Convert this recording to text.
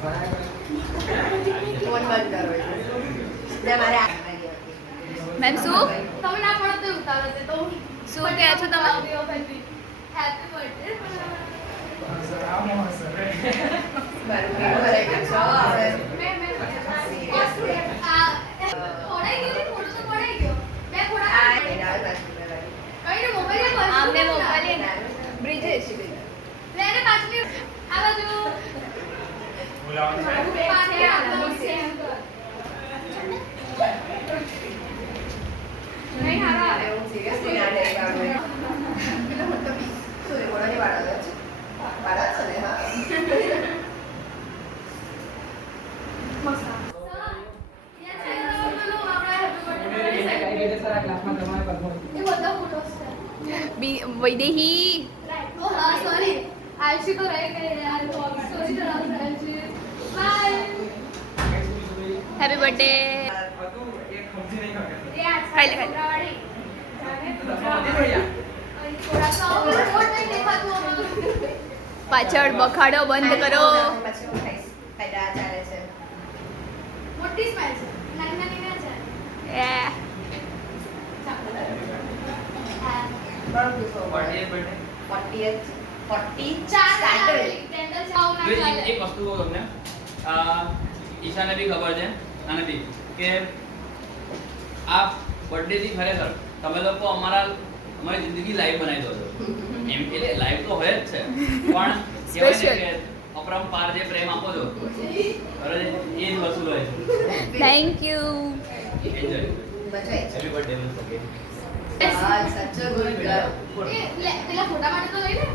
Phone બંધ કરો એટલે મારે મેમ શું તમે ના પડો તો ઉતારો છે તો શું કહે છો તમે હેપી બર્થડે મારું કેવું ખરેખર છો આપણે મેં આ થોડાઈ ગયો થોડું તો પડાઈ ગયો મેં થોડા આ એના પાછું કઈને મોબાઈલ પર આમને મોકલીએ ને બ્રિજેશ લેને પાછલી આ બાજુ પાછે આવું સેમ કર નહીં હારા આવે એવું સિરિયસલી ના લે કામ એટલે હું તો સોરી બોલવાની વાળા છે વાળા છે ને હા મસ્ત ये બધા ફોટોસ છે વૈદેહી ઓ હા સોરી આલસી તો રહી ગઈ યાર સોરી તો રાવ આલસી બાય હેપી બર્થડે ખાઈ લે, ખાઈ લે. થોડા सा और नहीं देखा तू પાછળ બખાડો બંધ કરો પછી હું ખાઈશ ખાઈડા ચાલે છે મોટી સ્માઈલ છે નાની નાની ના છે એ બરાબર તો 40th 40 સ્ટાર્ટર કેન્ડલ ચાવ ના ચાલે એક વસ્તુ કહું તમને ઈશાને બી ખબર છે અને બી કે આ બર્થડે થી ખરેખર તમે લોકો અમારી જિંદગી લાઈવ બનાવી દો છો એમ એટલે લાઈવ તો હોય જ છે પણ કહેવાય ને કે અપરંપાર જે પ્રેમ આપો છો બરાબર એ જ વસૂલ હોય છે થેન્ક યુ એન્જોય મજા આવી હેપી બર્થડે વન્સ અગેન હા સચ અ ગુડ એ પેલા ફોટા માટે તો લઈ લે